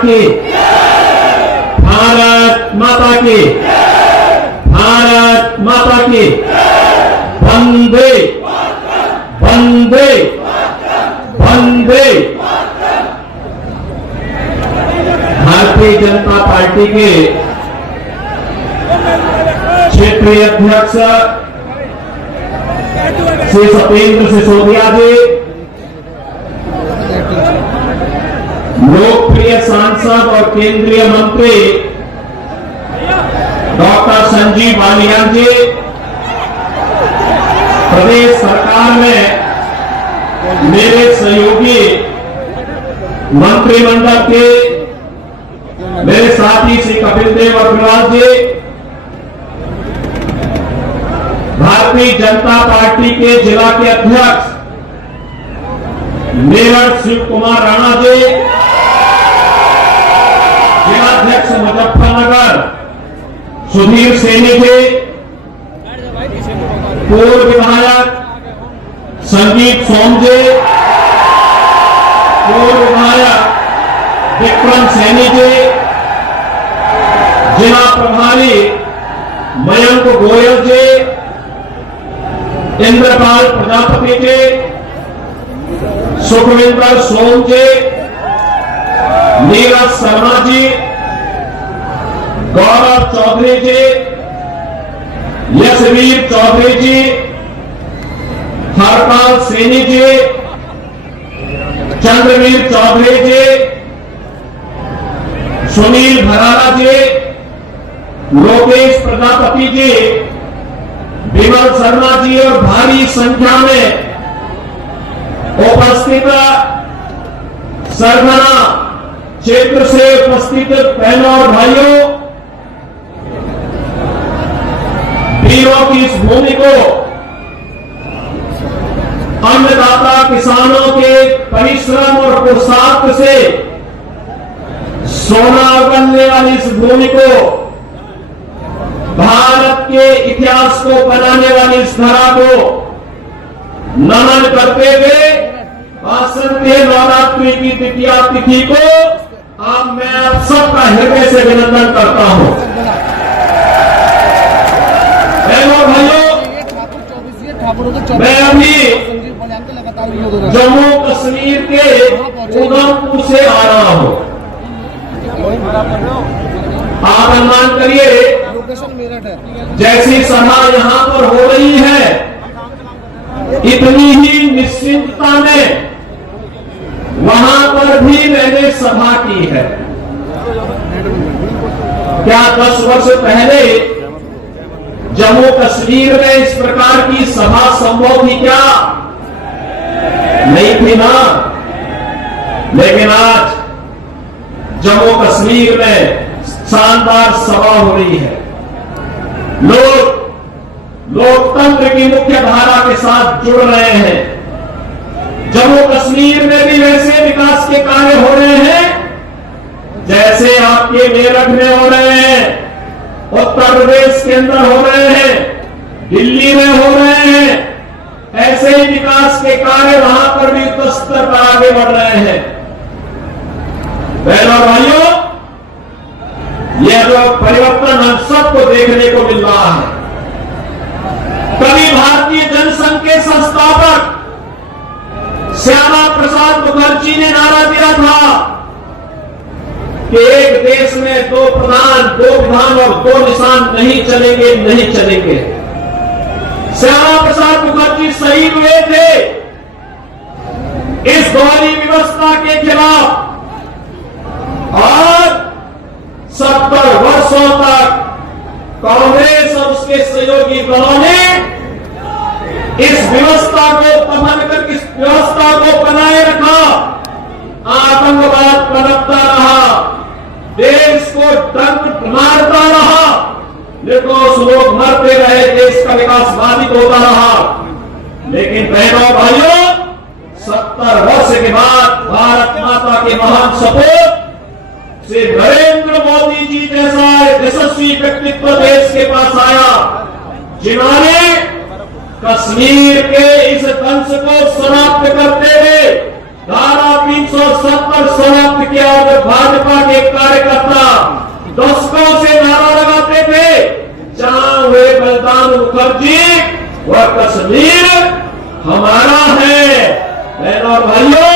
की, भारत माता की, भारत माता की, वंदे वंदे वंदे। भारतीय जनता पार्टी के क्षेत्रीय अध्यक्ष श्री सत्येंद्र सिसोदिया जी, लोकप्रिय सांसद और केंद्रीय मंत्री डॉक्टर संजीव बालियान जी, प्रदेश सरकार में मेरे सहयोगी मंत्रिमंडल के मेरे साथी श्री कपिल देव अग्रवाल जी, भारतीय जनता पार्टी के जिला के अध्यक्ष मेरठ शिव कुमार राणा जी, जिलाध्यक्ष मुजफ्फरनगर सुधीर सैनी जी, पूर्व विधायक संजीव सोम जी, पूर्व विधायक विक्रम सैनी जी, जिला प्रभारी मयंक गोयल जी, इंद्रपाल प्रजापति जी, सुखविंदर सोम जी, नीरज शर्मा जी, गौरव चौधरी जी, यशवीर चौधरी जी, हरपाल सैनी जी, चंद्रवीर चौधरी जी, सुनील भरारा जी, लोकेश प्रजापति जी, विमल शर्मा जी और भारी संख्या में उपस्थित सरगना क्षेत्र से उपस्थित बहनों और भाइयों, वीरों की इस भूमि को अन्नदाता किसानों के परिश्रम और पुरुषार्थ से सोना उगलने वाली इस भूमि को, भारत के इतिहास को बनाने वाली इस धरा को नमन करते हुए आसन्न नवरात्रि की द्वितीया तिथि को मैं आप सबका हृदय से अभिनंदन करता हूं। बहनों भाइयों, मैं अभी जम्मू कश्मीर के उधमपुर से आ रहा हूं। आप अनुमान करिए, जैसी सभा यहां पर हो रही है, इतनी ही निश्चिंतता में वहां पर भी मैंने सभा की है। क्या 10 वर्ष पहले जम्मू कश्मीर में इस प्रकार की सभा संभव थी? क्या नहीं थी ना। लेकिन आज जम्मू कश्मीर में शानदार सभा हो रही है। लोग लोकतंत्र की मुख्य धारा के साथ जुड़ रहे हैं। जम्मू कश्मीर में भी वैसे विकास के कार्य हो रहे हैं जैसे आपके मेरठ में हो रहे हैं, उत्तर प्रदेश के अंदर हो रहे हैं, दिल्ली में हो रहे हैं। ऐसे ही विकास के कार्य वहां पर भी उच्च स्तर पर आगे बढ़ रहे हैं। बहनों भाइयों, यह जो परिवर्तन हम सबको देखने को मिल रहा है। कभी भारतीय जनसंघ के संस्थापक श्यामा प्रसाद मुखर्जी ने नारा दिया था कि एक देश में 2 प्रधान, 2 विधान और 2 निशान नहीं चलेंगे, नहीं चलेंगे। श्यामा प्रसाद मुखर्जी शहीद हुए थे इस दोहरी व्यवस्था के खिलाफ, और 70 वर्षों तक कांग्रेस और उसके सहयोगी दलों ने इस व्यवस्था को दमन कर इस व्यवस्था को बनाए रखा। आतंकवाद पनपता रहा, देश को डंक मारता रहा, निर्दोष लोग मरते रहे, देश का विकास बाधित होता रहा। लेकिन बहनों भाइयों, 70 वर्ष के बाद भारत माता के महान सपूत श्री नरेंद्र मोदी जी जैसा यशस्वी व्यक्तित्व देश के पास आया, जिन्होंने कश्मीर के इस दंश को समाप्त करते हुए धारा 370 समाप्त किया और भाजपा के कार्यकर्ता दशकों से नारा लगाते थे, जहां वे बलिदान मुखर्जी वह कश्मीर हमारा है। बहनों और भाइयों,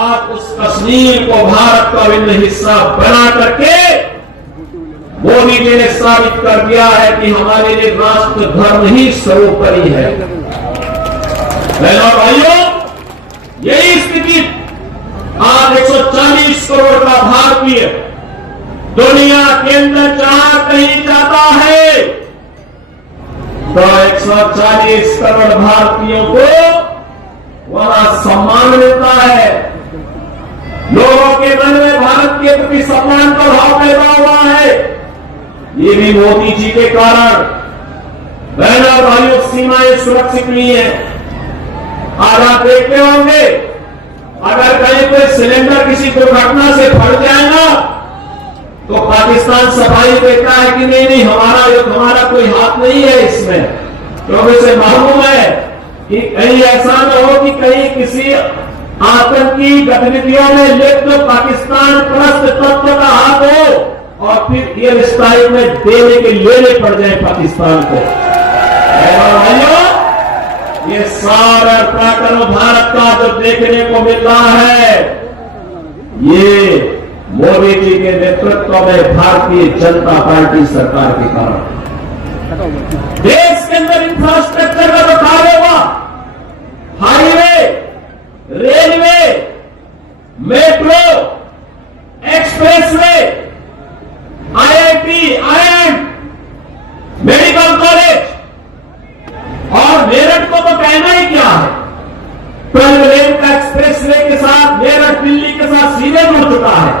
आज उस कश्मीर को भारत का अभिन्न हिस्सा बना करके मोदी जी ने साबित कर दिया है कि हमारे लिए राष्ट्र धर्म ही सर्वोपरि है। बहनों और भाइयों, यही स्थिति आज 140 करोड़ का भारतीय दुनिया के अंदर जहां कहीं जाता है तो 140 करोड़ भारतीयों को वहां सम्मान मिलता है। लोगों के मन में भारत के प्रति सम्मान का भाव पैदा हुआ है। ये भी मोदी जी के कारण। बहनों और भाइयों, सीमाएं सुरक्षित नहीं है। आज आप देखते होंगे, अगर कहीं कोई सिलेंडर किसी दुर्घटना से फट जाएगा तो पाकिस्तान सफाई देता है कि नहीं, हमारा कोई हाथ नहीं है इसमें, क्योंकि उसे मालूम है कि कहीं ऐसा न हो कि कहीं किसी आतंकी गतिविधियों में लिप्त पाकिस्तान परस्त तत्व का हाथ हो और फिर एयर स्ट्राइक में देने के लेने पड़ जाए पाकिस्तान को। भाइयों, ये सारा पराक्रम भारत का जो देखने को मिल रहा है, ये मोदी जी के नेतृत्व में भारतीय जनता पार्टी सरकार के कारण। देश के अंदर इंफ्रास्ट्रक्चर का जो कार्य हुआ, highway, railway, metro, expressway, IIT, IIM, medical college, और मेरठ को तो कहना ही क्या है। 12 लेन का एक्सप्रेसवे के साथ मेरठ दिल्ली के साथ सीधे जुड़ चुका है।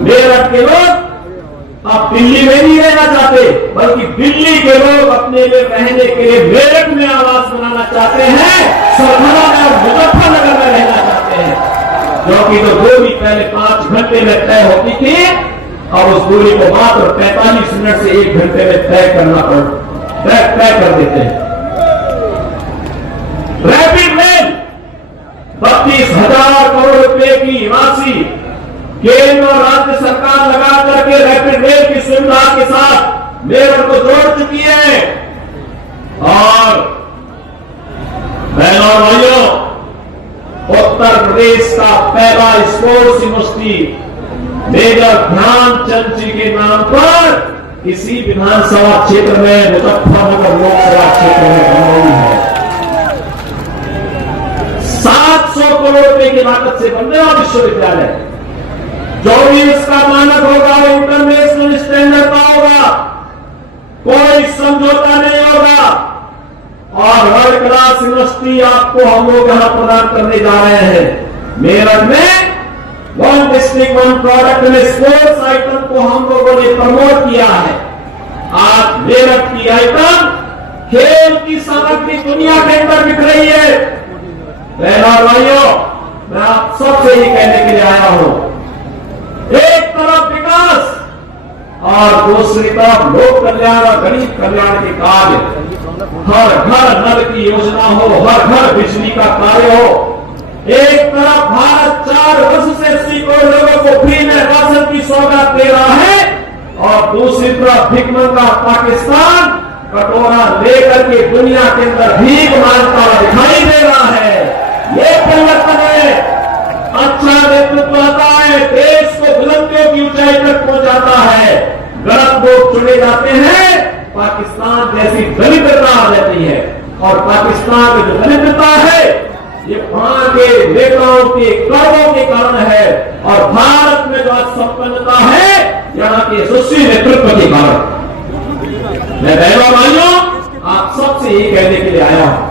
मेरठ के लोग अब दिल्ली में नहीं रहना चाहते, बल्कि दिल्ली के लोग अपने लिए रहने के लिए मेरठ में आवास बनाना चाहते हैं, सरभरा में और मुजफ्फरनगर में रहना चाहते हैं, क्योंकि जो दूरी पहले 5 घंटे में तय होती थी, अब उस दूरी को मात्र 45 मिनट से 1 घंटे में तय कर देते हैं। रैपिड रेल 32,000 करोड़ रुपए की राशि केंद्र और राज्य सरकार लगा करके रैपिड रेल की सुविधा के साथ मेरठ को जोड़ चुकी है। और बहनों और भाइयों, उत्तर प्रदेश का पहला स्पोर्ट्स यूनिवर्सिटी मेजर ध्यानचंद जी के नाम पर इसी विधानसभा क्षेत्र में, मुजफ्फरनगर लोकसभा क्षेत्र में बनवाई है। 700 करोड़ रुपए की लागत से बनने वाला विश्वविद्यालय, जो भी इसका मानक होगा वो इंटरनेशनल स्टैंडर्ड का होगा, कोई समझौता नहीं होगा। और वर्ल्ड क्लास यूनिवर्सिटी आपको हम लोग यहां प्रदान करने जा रहे हैं। मेरठ में 1 डिस्ट्रिक्ट 1 प्रोडक्ट में स्पोर्ट्स आइटम को हम लोगों ने प्रमोट किया है। आज मेरठ की आइटम खेल की सामग्री दुनिया के अंदर बिक रही है। बहनों और भाइयों, मैं आप सबसे ही कहने के लिए आया हूं, एक तरफ विकास और दूसरी तरफ लोक कल्याण और गरीब कल्याण के कार्य, हर घर नल की योजना हो, हर घर बिजली का कार्य हो। एक तरफ भारत 4 वर्ष से 80 करोड़ लोगों को फ्री में राशन की सौगात दे रहा है और दूसरी तरफ भिखमंगा पाकिस्तान कटोरा लेकर के दुनिया के अंदर भीख मांगता हुआ दिखाई दे रहा है। ये परिवर्तन है। अच्छा नेतृत्व आता है, देश को बुलंदियों की ऊंचाई तक पहुंचाता है। गलत लोग चुने जाते हैं, पाकिस्तान जैसी दरिद्रता आ जाती है। और पाकिस्तान में जो दरिद्रता है, ये वहां के नेताओं के कर्मों के कारण है। और भारत में जो आज संपन्नता है, यहाँ के यशस्वी नेतृत्व के कारण। मैं बहनों भाइयों, आप सबसे यही कहने के लिए आया हूं,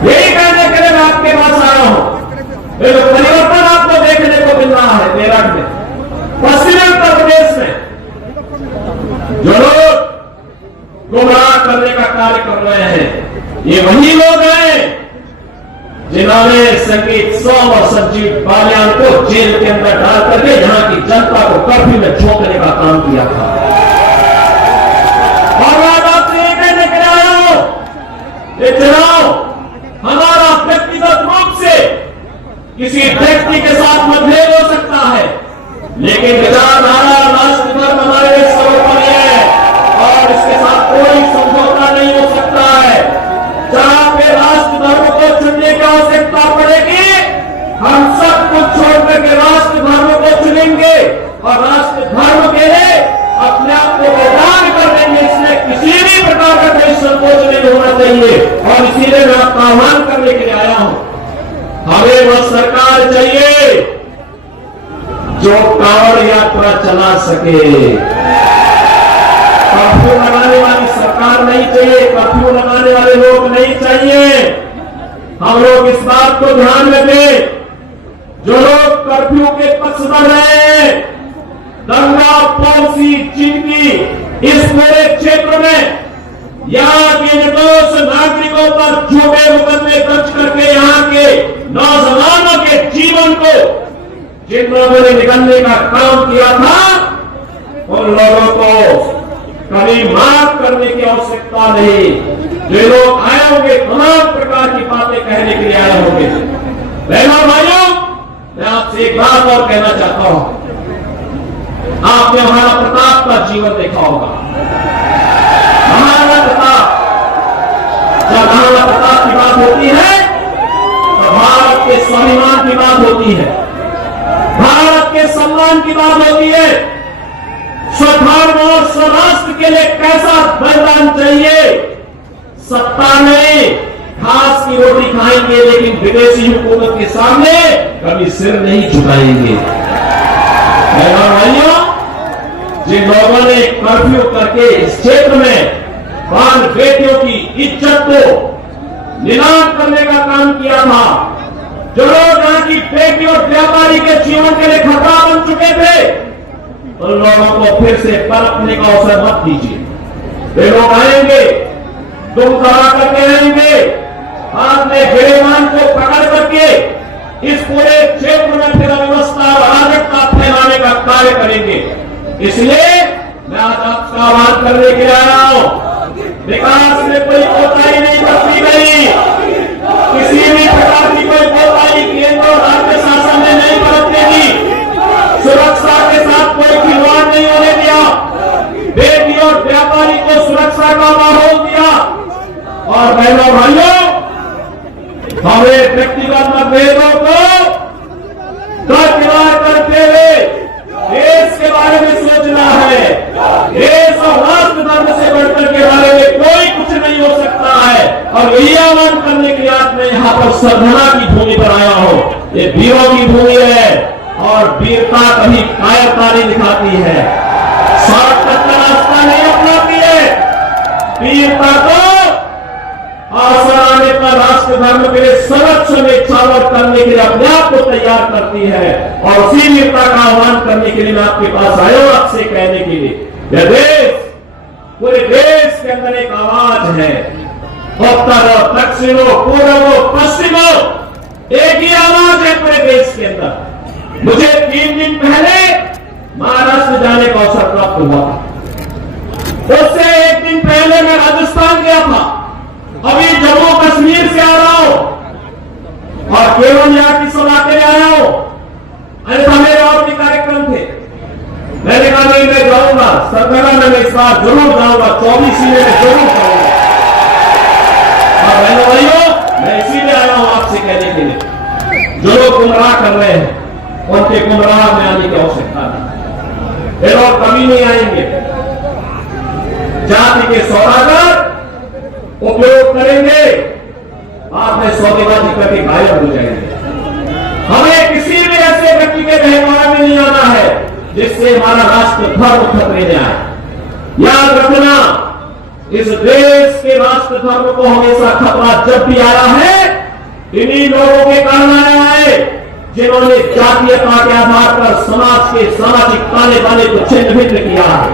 यही कहने के लिए मैं आपके पास आया हूं। जो परिवर्तन आपको देखने को मिल रहा है मेरठ में, पश्चिमी उत्तर प्रदेश में, जो लोग गुमराह करने का कार्य कर रहे हैं, ये वही लोग हैं जिन्होंने संगीत सोम और संजीव बालियान को जेल के अंदर डाल करके यहां की जनता को कर्फ्यू में झोंकने का काम किया था। और मैं आपसे ये कहने के लिए आया हूं, ये चुनाव हमारा व्यक्तिगत रूप से किसी व्यक्ति के साथ मतभेद हो सकता है, लेकिन विचारधारा राष्ट्र धर्म हमारे देश सर्वोपरि है और इसके साथ कोई समझौता नहीं हो सकता है। जहां पे राष्ट्र धर्म को चुनने की आवश्यकता पड़ेगी, हम सब कुछ छोड़कर के राष्ट्र धर्म को चुनेंगे और राष्ट्र धर्म के लिए अपने आप को बलिदान कर देंगे। इसमें किसी भी प्रकार का कोई संकोच नहीं होना चाहिए और इसीलिए मैं आपका आह्वान करने के लिए आया हूं। हमें वह सरकार चाहिए जो कांवड़ यात्रा चला सके। कर्फ्यू लगाने वाली सरकार नहीं चाहिए, कर्फ्यू लगाने वाले लोग नहीं चाहिए। हम लोग इस बात को ध्यान में दें, जो लोग कर्फ्यू के पक्षधर हैं, दंगा पॉलिसी जिनकी इस पूरे क्षेत्र में यहाँ के निर्दोष नागरिकों पर झूठे मुकदमे दर्ज करके यहाँ के नौजवानों के जीवन को जिन लोगों ने निकलने का काम किया था, उन लोगों को कभी माफ करने की आवश्यकता नहीं। जो लोग आए होंगे तमाम प्रकार की बातें कहने के लिए आए होंगे। बहनों भाइयों, मैं आपसे एक बात और कहना चाहता हूं। आपने महाराणा प्रताप का जीवन देखा होगा। महाराणा प्रताप, जब महाराणा प्रताप की बात होती है तो भारत के स्वाभिमान की बात होती है, भारत के सम्मान की बात होती है। स्वधर्म और स्वराष्ट्र के लिए कैसा बलिदान चाहिए। सत्ता नहीं, घास की रोटी खाएंगे लेकिन विदेशी हुकूमत के सामने कभी सिर नहीं झुकाएंगे। भाइयों, जिन लोगों ने कर्फ्यू करके इस क्षेत्र में बाल बेटियों की इज्जत को नीलाम करने का काम किया था, जो लोग यहाँ की बेटी और व्यापारी के जीवन के लिए खतरा बन चुके थे, उन लोगों को फिर से पलटने का अवसर मत दीजिए। वे लोग आएंगे, तुम करा करके आएंगे, हाथ में गिरेबान को पकड़ करके इस पूरे क्षेत्र में फिर अव्यवस्था और अराजकता फैलाने का कार्य करेंगे। इसलिए मैं आज आपका आह्वान करने के लिए आया हूं। विकास में कोई कोताही नहीं बरती गई, किसी भी प्रकार की कोई कोताही केंद्र और राज्य शासन में नहीं बरतेगी। सुरक्षा के साथ कोई खिलवाड़ नहीं होने दिया, बेटी और व्यापारी को सुरक्षा का माहौल दिया। और बहनों भाइयों, हमें व्यक्तिगत मतभेदों को दरकिनार करते हुए देश के बारे में सोचना है। देश और राष्ट्र धर्म से बढ़कर के बारे में कोई कुछ नहीं हो सकता है। और यही आह्वान करने के लिए आज मैं यहाँ पर सरधना की भूमि पर आया हूँ। ये वीरों की भूमि है और वीरता कभी कायरता नहीं दिखाती है, शॉर्टकट का रास्ता नहीं अपनाती है। वीरता को अवसर आने पर राष्ट्र धर्म के लिए संरक्षण इच्छावर करने के लिए अपने आप को तैयार करती है। और उसी वीरता का आह्वान करने के लिए मैं आपके पास आया हूं, आपसे कहने के लिए यह देश, पूरे देश के अंदर एक आवाज है। उत्तर हो, दक्षिण हो, पूर्व हो, पश्चिम हो, एक ही आवाज है पूरे देश के अंदर। मुझे 3 दिन पहले महाराष्ट्र जाने का अवसर प्राप्त हुआ था। उससे 1 दिन पहले मैं राजस्थान गया था। अभी जम्मू कश्मीर से आ रहा हूं और केवल यहाँ की सभा के लिए आया हूं। अन्यथा मेरे और भी कार्यक्रम थे। मैंने कहा नहीं, मैं जाऊंगा सरकार में, मैं इस बार जरूर जाऊंगा, 24 में जरूर जाऊंगा। और बहनों भाइयों, मैं इसीलिए आया हूं आपसे कहने के लिए, जो लोग गुमराह कर रहे हैं उनके गुमराह में आने की आवश्यकता नहीं। वे लोग कभी नहीं आएंगे। जाति के सौदागर उपयोग करेंगे, आपने सौदेबाजी करके गायब हो जाएंगे। हमें किसी भी ऐसे व्यक्ति के बहकावे में नहीं आना है जिससे हमारा राष्ट्र धर्म खतरे में आए। याद रखना, इस देश के राष्ट्र धर्म को हमेशा खतरा जब भी आया है, इन्हीं लोगों के कारण आया है जिन्होंने जातीयता के आधार पर समाज के सामाजिक ताने बाने को छिन्न भिन्न किया है,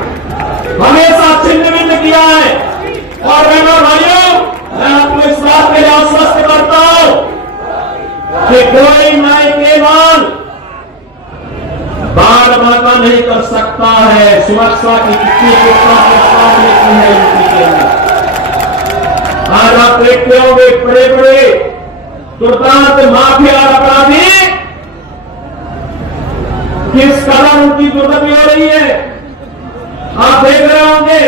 हमेशा छिन्न भिन्न किया है। और बहनों भाइयों, मैं आपको इस बात के लिए आश्वस्त करता हूं कि कोई माई के बाल बाल बाका नहीं कर सकता है। सुरक्षा की कितनी व्यवस्था की है यूपी के अंदर। आज आप देखते होंगे बड़े बड़े दुर्दांत माफिया अपराधी किस कारण उनकी दुर्गति हो रही है आप देख रहे होंगे।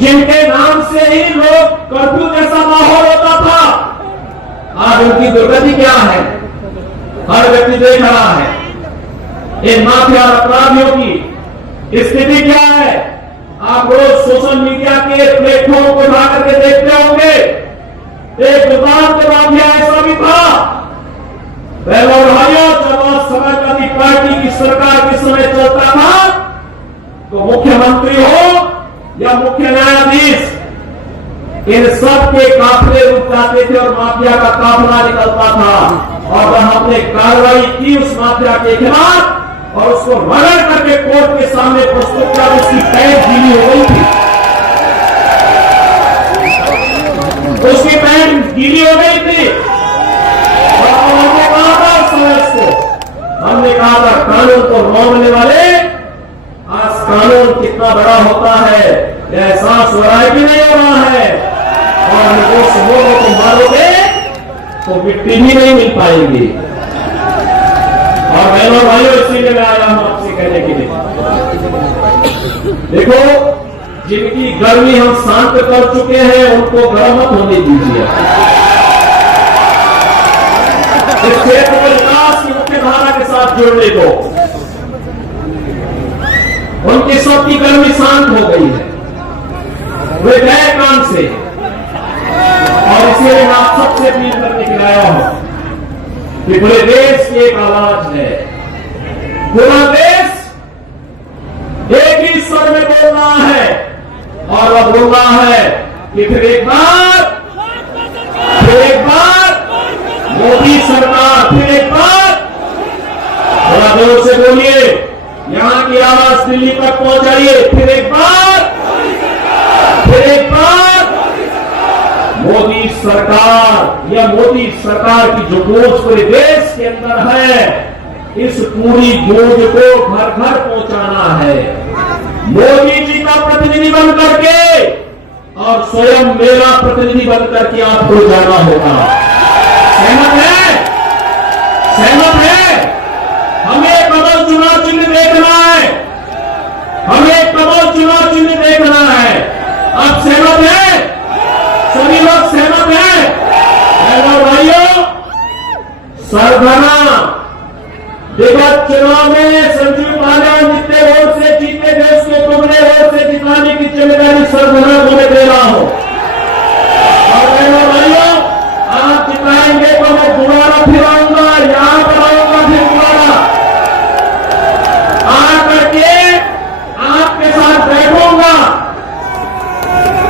जिनके नाम से ही लोग कर्फ्यू जैसा माहौल होता था, आज उनकी दुर्गति क्या है हर व्यक्ति देख रहा है। इन माफिया अपराधियों की स्थिति क्या है आप रोज सोशल मीडिया के प्लेटफॉर्म को उठा करके देखते होंगे। एक दुकान के माफिया ऐसा भी था। बहनों और भाइयों, जब समाजवादी पार्टी की सरकार के समय चलता था तो मुख्यमंत्री हो या मुख्य न्यायाधीश, इन सब के काफिले रुक जाते थे और माफिया का काफिला निकलता था। और जब हमने कार्रवाई की उस माफिया के खिलाफ और उसको रगड़ करके कोर्ट के सामने प्रस्तुत किया, उसकी पैंट गीली हो गई थी, उसकी पैंट गीली हो गई थी। और हमने कहा था समाज को, हमने कहा था कानून को रोकने वाले, आज कानून कितना बड़ा होता है एहसास हो रहा है कि नहीं हो रहा है। और निर्दोष लोगों को मारोगे तो मिट्टी भी नहीं मिल पाएगी। और बहनों भाइयों, इसीलिए मैं आया हूं आपसे कहने के लिए, देखो जिनकी गर्मी हम शांत कर चुके हैं उनको गर्म मत होने दीजिए। इस क्षेत्र को विकास की मुख्य धारा के साथ जोड़ने को, उनकी सबकी गर्मी शांत हो गई है, वे गए काम से। और इसलिए मैं आप सबसे अपील करने के लिए आया हूं कि पूरे देश की एक आवाज है, पूरा देश एक ही स्वर में बोल रहा है। और वह बोल रहा है कि फिर एक बार मोदी सरकार, फिर एक बार थोड़ा जोर से बोलिए, यहां की आवाज दिल्ली तक पहुंचाइए। फिर एक बार मोदी सरकार, या मोदी सरकार की जो गूंज पूरे देश के अंदर है, इस पूरी गूंज को घर घर पहुंचाना है। मोदी जी का प्रतिनिधि बन करके और स्वयं मेरा प्रतिनिधि बन करके आपको जाना होगा। सहमत है? सहमत है? हमें कमल चुनाव चिन्ह देखना है, हमें कमल चुनाव चिन्ह देखना है। आप सहमत है? सभी लोग सहमत हैं? भाइयों, सरगना विगत चुनाव में संजीव पायलट जितने वोट से जीते थे उसके दुगने वोट से जिताने की जिम्मेदारी सरगना को मैं दे रहा हूं। और भाइयों, आप जिताएंगे तो मैं दोबारा फिर आऊंगा, यहां पर आऊंगा, फिर दोबारा आकर के आपके साथ बैठूंगा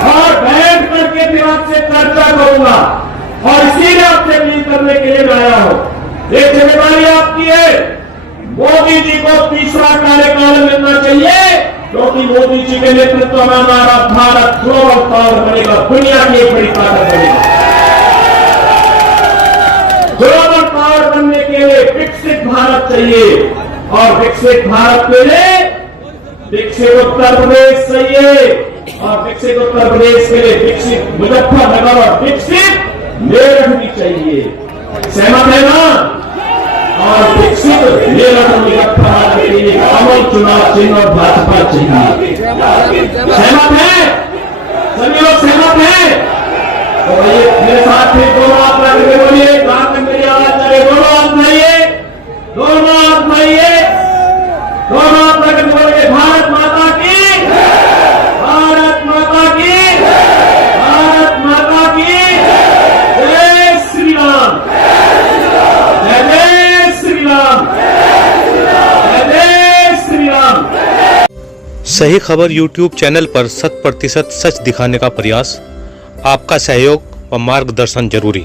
और बैठ करके फिर आपसे चर्चा करूंगा। और इसीलिए आपसे अपील करने के लिए आया हूं, एक जिम्मेदारी आपकी है। मोदी जी को तीसरा कार्यकाल मिलना चाहिए, क्योंकि मोदी जी के नेतृत्व में हमारा भारत ग्लोबल पावर बनेगा, दुनिया की एक बड़ी ताकत बनेगा। ग्लोबल पावर बनने के लिए विकसित भारत चाहिए, और विकसित भारत के लिए विकसित उत्तर प्रदेश चाहिए, और विकसित उत्तर प्रदेश के लिए विकसित मुजफ्फरनगर और विकसित मेरठ भी चाहिए। सहमत है ना? और विकसित मेरठ मुजफ्फरनगर के लिए कमल चुनाव चिन्ह और भाजपा चाहिए। सहमत है? सभी लोग सहमत हैं? तो मेरे साथ फिर दोनों हाथ रख के बोलिए, जहां तक मेरी आवाज चले दोनों हाथ उठाइए, दोनों हाथ उठाइए, दोनों हाथ रख के बोलिए, भारत माता की, भारत माता की, भारत माता की जय श्री राम, जय जय श्री राम, जय जय श्री राम। सही खबर YouTube चैनल पर 100% सच दिखाने का प्रयास। आपका सहयोग व मार्गदर्शन जरूरी।